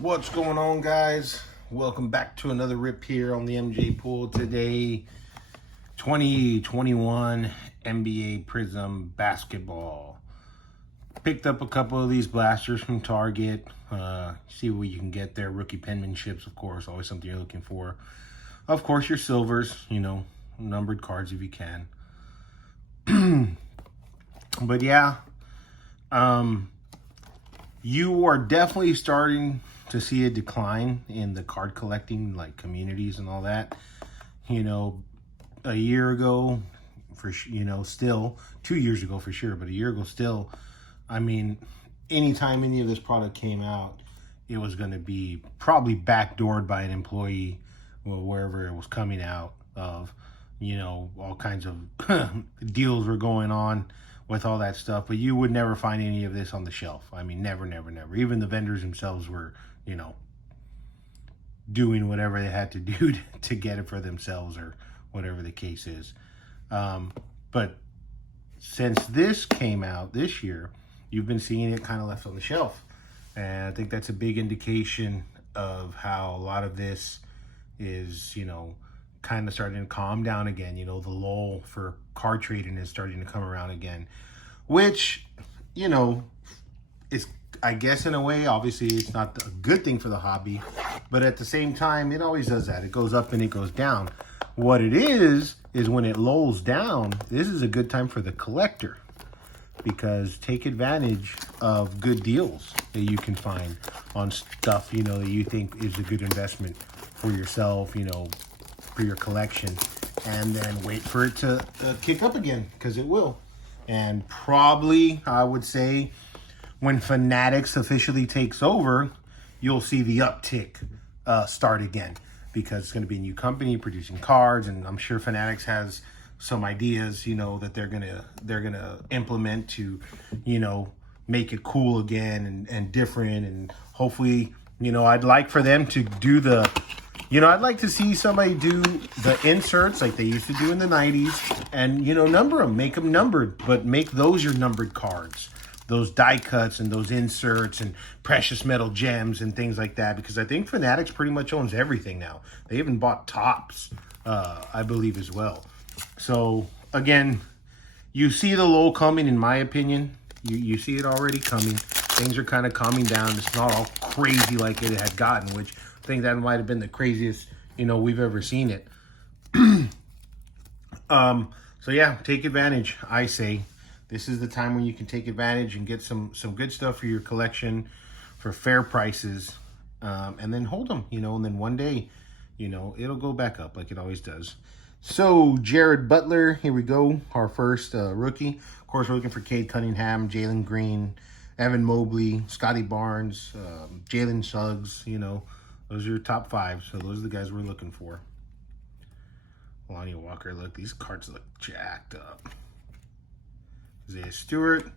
What's going on, guys? Welcome back to another rip here on the MJ Pool. Today, 2021 NBA Prizm basketball. Picked up a couple of these blasters from Target. See what you can get there. Rookie penmanships, of course, always something you're looking for. Of course, your silvers, numbered cards if you can. But yeah, you are definitely starting to see a decline in the card collecting, like communities and all that. A year ago, still 2 years ago for sure, but a year ago still, anytime any of this product came out, it was going to be probably backdoored by an employee, wherever it was coming out of. All kinds of deals were going on with all that stuff, but you would never find any of this on the shelf. Never, never, never. Even the vendors themselves were, doing whatever they had to do to get it for themselves or whatever the case is. But since this came out this year, you've been seeing it kind of left on the shelf. And I think that's a big indication of how a lot of this is, kind of starting to calm down again. The lull for card trading is starting to come around again, which, is, I guess, in a way, obviously it's not a good thing for the hobby, but at the same time, it always does that. It goes up and it goes down. What it is when it lulls down, this is a good time for the collector, because take advantage of good deals that you can find on stuff, that you think is a good investment for yourself, for your collection, and then wait for it to kick up again, because it will. And probably, I would say, when Fanatics officially takes over, you'll see the uptick start again, because it's going to be a new company producing cards, and I'm sure Fanatics has some ideas, that they're gonna implement to, make it cool again and different, and hopefully, I'd like for them to do I'd like to see somebody do the inserts like they used to do in the 90s and, number them, make them numbered, but make those your numbered cards. Those die cuts and those inserts and precious metal gems and things like that, because I think Fanatics pretty much owns everything now. They even bought Topps, I believe, as well. So, again, you see the lull coming, in my opinion. You see it already coming. Things are kind of calming down. It's not all crazy like it had gotten, which I think that might have been the craziest, we've ever seen it. So yeah, take advantage, I say. This is the time when you can take advantage and get some good stuff for your collection for fair prices, and then hold them, and then one day, it'll go back up like it always does. So, Jared Butler, here we go, our first rookie. Of course, we're looking for Cade Cunningham, Jalen Green, Evan Mobley, Scotty Barnes, Jalen Suggs, those are your top five. So those are the guys we're looking for. Lonnie Walker, look, these cards look jacked up. Isaiah Stewart,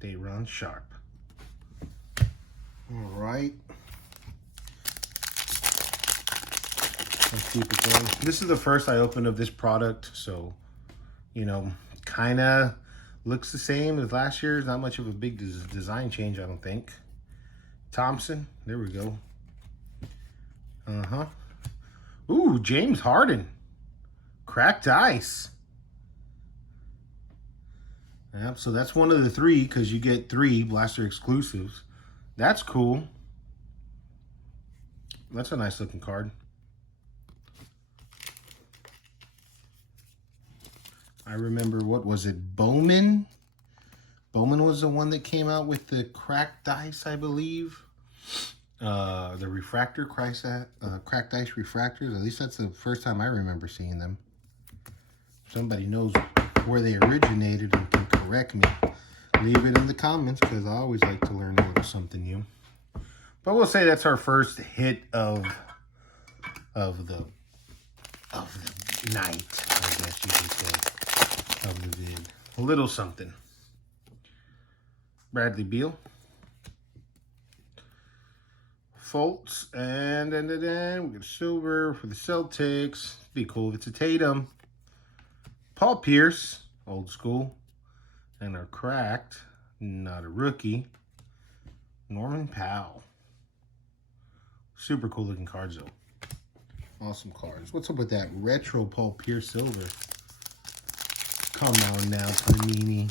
Day'Ron Sharp. All right. Let's keep it going. This is the first I opened of this product, so, kind of looks the same as last year's. Not much of a big design change, I don't think. Thompson, there we go. Ooh, James Harden. Cracked ice. Yep, so that's one of the three, because you get 3 blaster exclusives. That's cool. That's a nice looking card. I remember, what was it, Bowman? Bowman was the one that came out with the cracked dice, I believe. The refractor, cracked dice refractors. At least that's the first time I remember seeing them. Somebody knows where they originated and can correct me. Leave it in the comments, because I always like to learn a little something new. But we'll say that's our first hit of the night, I guess you could say, of the vid. A little something. Bradley Beal. Fultz, and then we get silver for the Celtics. Be cool if it's a Tatum. Paul Pierce, old school, and our cracked, not a rookie. Norman Powell. Super cool looking cards, though. Awesome cards. What's up with that retro Paul Pierce silver? Come on now, Panini.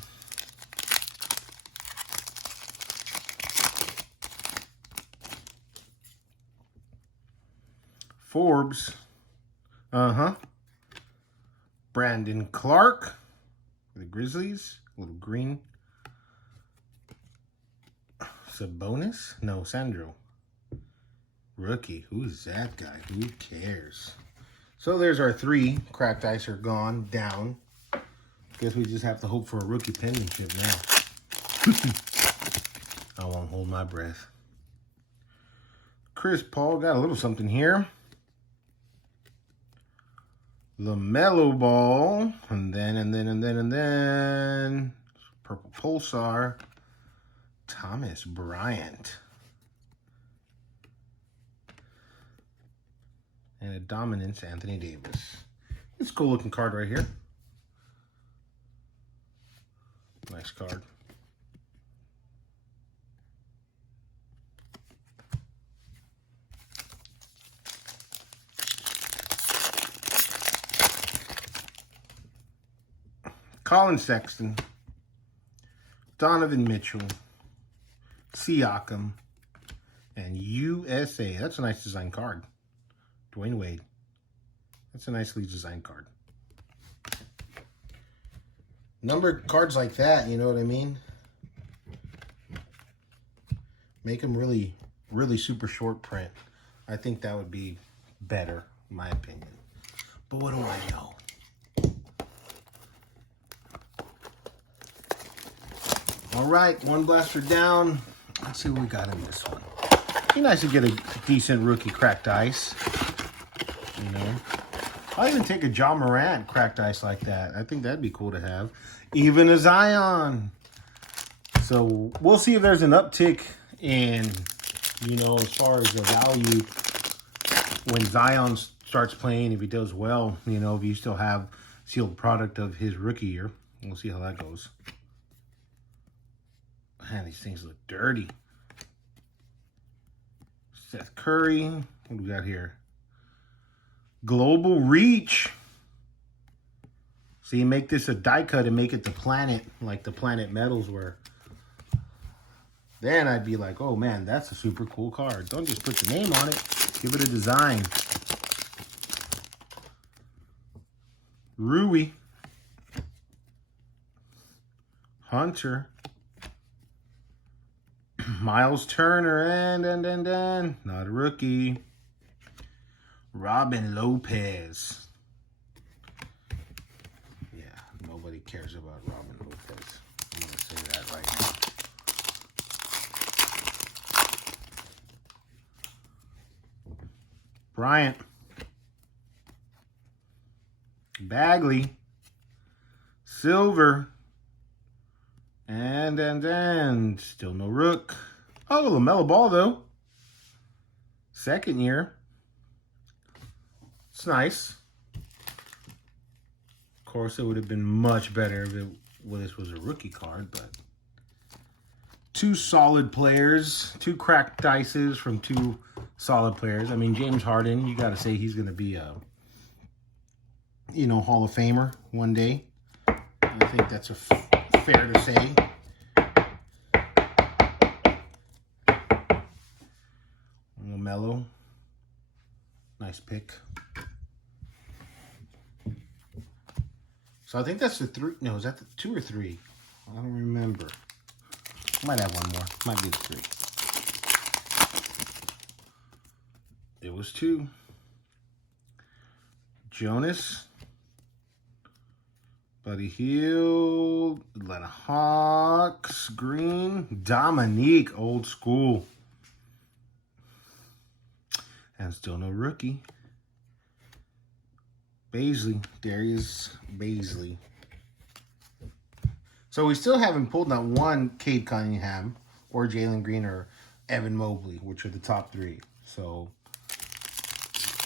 Forbes. Brandon Clark for the Grizzlies. A little green. Sabonis? No, Sandro. Rookie. Who's that guy? Who cares? So there's our 3. Cracked ice are gone, down. Guess we just have to hope for a rookie penmanship now. I won't hold my breath. Chris Paul got a little something here. LaMelo Ball. And then. Purple Pulsar. Thomas Bryant. And a Dominance Anthony Davis. It's a cool looking card right here. Nice card. Colin Sexton. Donovan Mitchell. Siakam. And USA. That's a nice design card. Dwayne Wade. That's a nicely designed card. Numbered cards like that, you know what I mean? Make them really, really super short print. I think that would be better, in my opinion. But what do I know? All right, one blaster down. Let's see what we got in this one. Be nice to get a decent rookie cracked ice. You know, I'll even take a John Morant cracked ice like that. I think that'd be cool to have. Even a Zion. So we'll see if there's an uptick in, you know, as far as the value when Zion starts playing. If he does well, you know, if you still have sealed product of his rookie year, we'll see how that goes. Man, these things look dirty. Seth Curry. What do we got here? Global Reach. So you make this a die cut and make it the planet, like the Planet Metals were. Then I'd be like, oh man, that's a super cool card. Don't just put the name on it. Give it a design. Rui. Hunter. Miles Turner and not a rookie. Robin Lopez. Yeah, nobody cares about Robin Lopez. I'm going to say that right now. Bryant. Bagley. Silver. And still no rook. Oh, LaMelo Ball, though. Second year. It's nice. Of course, it would have been much better if this was a rookie card, but 2 solid players, 2 cracked dices from 2 solid players. I mean, James Harden, you got to say he's going to be a, you know, Hall of Famer one day. I think that's fair to say. LaMelo. Nice pick. So I think that's the 3. No, is that the 2 or 3? I don't remember. Might have one more. Might be the 3. It was 2. Jonas. Buddy Hield. Atlanta Hawks. Green. Dominique. Old school. And still no rookie. Baisley. Darius Baisley. So we still haven't pulled that one Cade Cunningham or Jalen Green or Evan Mobley, which are the top 3. So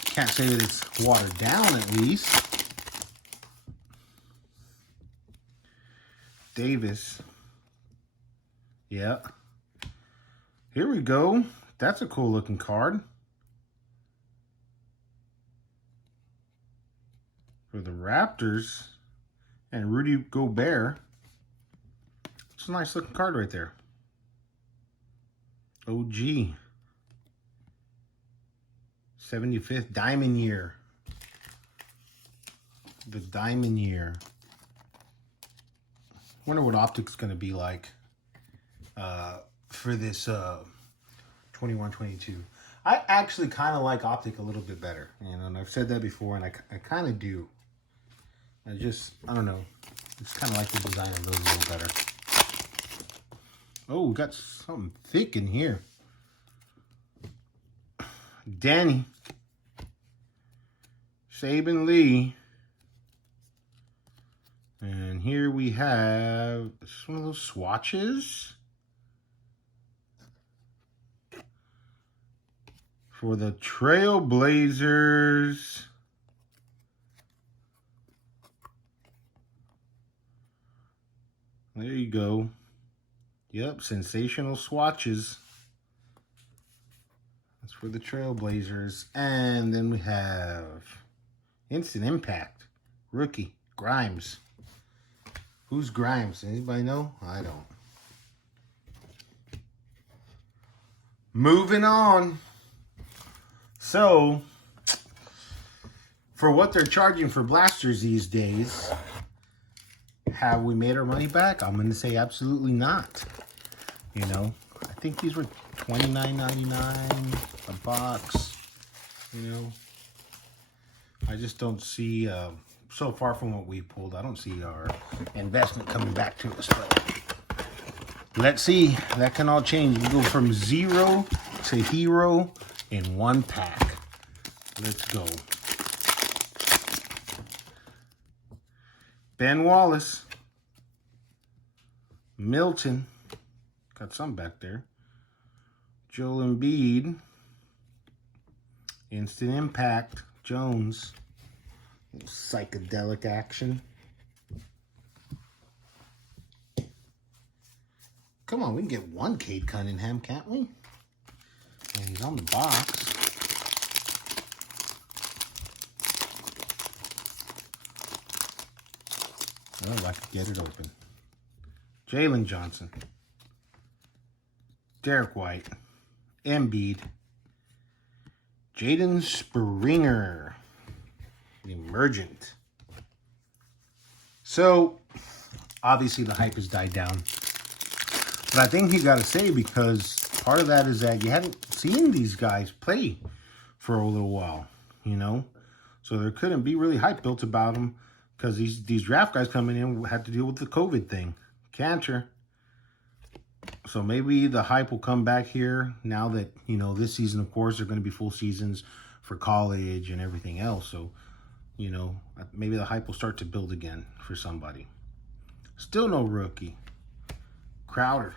can't say that it's watered down at least. Davis. Yeah. Here we go. That's a cool looking card. For the Raptors and Rudy Gobert. It's a nice looking card right there. OG. 75th Diamond Year. The Diamond Year. Wonder what optic's going to be like for this 21-22. I actually kind of like optic a little bit better. You know, and I've said that before, and I kind of do. I don't know. It's kind of like the design of those a little better. Oh, we got something thick in here. Danny. Saban Lee. And here we have one of those swatches for the Trailblazers. There you go. Yep, sensational swatches. That's for the Trailblazers. And then we have Instant Impact. Rookie. Grimes. Who's Grimes? Anybody know? I don't. Moving on. So, for what they're charging for blasters these days, have we made our money back? I'm going to say absolutely not. You know, I think these were $29.99 a box. You know, I just don't see, so far from what we pulled, I don't see our investment coming back to us. But let's see. That can all change. We go from 0 to hero in one pack. Let's go. Ben Wallace. Milton. Got some back there. Joel Embiid. Instant Impact. Jones. Psychedelic action. Come on, we can get one Cade Cunningham, can't we? And he's on the box. Oh, if I could get it open. Jalen Johnson. Derek White. Embiid. Jaden Springer. Emergent. So, obviously the hype has died down. But I think you got to say, because part of that is that you hadn't seen these guys play for a little while, you know? So there couldn't be really hype built about them, because these draft guys coming in had to deal with the COVID thing. Cancer. So maybe the hype will come back here now that, you know, this season, of course, are going to be full seasons for college and everything else. So, you know, maybe the hype will start to build again for somebody. Still no rookie. Crowder.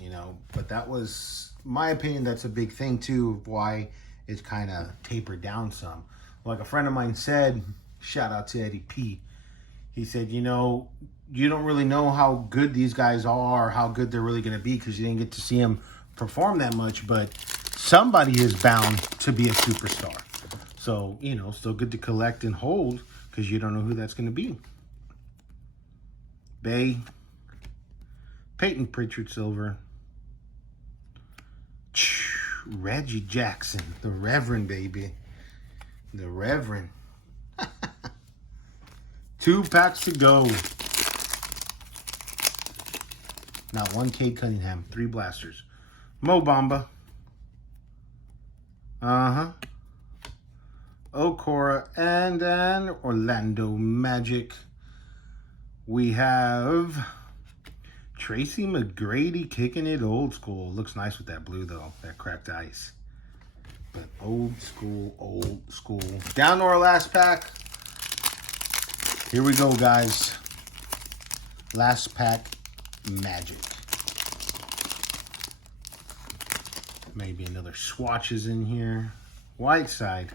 You know, but that was, my opinion, that's a big thing too, of why it's kind of tapered down some. Like a friend of mine said, shout out to Eddie P. He said, you know, you don't really know how good these guys are, how good they're really going to be, because you didn't get to see them perform that much, but somebody is bound to be a superstar. So, you know, still good to collect and hold, because you don't know who that's going to be. Bay. Peyton Pritchard Silver. Reggie Jackson. The Reverend, baby. The Reverend. 2 packs to go. Not one Cade Cunningham. 3 blasters. Mo Bamba. Okora. And then Orlando Magic. We have Tracy McGrady kicking it old school. Looks nice with that blue, though. That cracked ice. But old school, old school. Down to our last pack. Here we go, guys. Last pack, Magic. Maybe another swatches in here. Whiteside.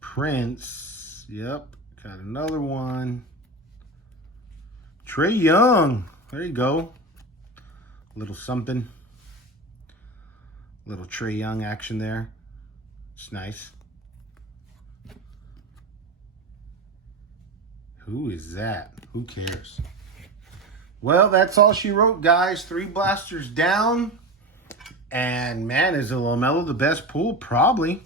Prince. Yep. Got another one. Trae Young. There you go. Little something. Little Trae Young action there. It's nice. Who is that? Who cares? Well, that's all she wrote, guys. 3 blasters down. And, man, is the LaMelo the best pull? Probably.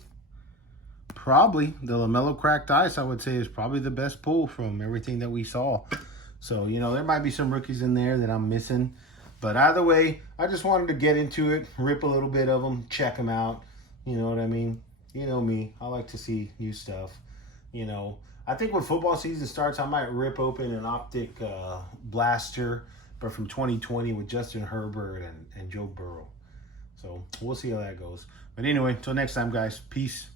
Probably. The LaMelo cracked ice, I would say, is probably the best pull from everything that we saw. So, you know, there might be some rookies in there that I'm missing. But either way, I just wanted to get into it, rip a little bit of them, check them out. You know what I mean? You know me. I like to see new stuff. You know, I think when football season starts, I might rip open an optic blaster, but from 2020 with Justin Herbert and Joe Burrow. So we'll see how that goes. But anyway, until next time, guys. Peace.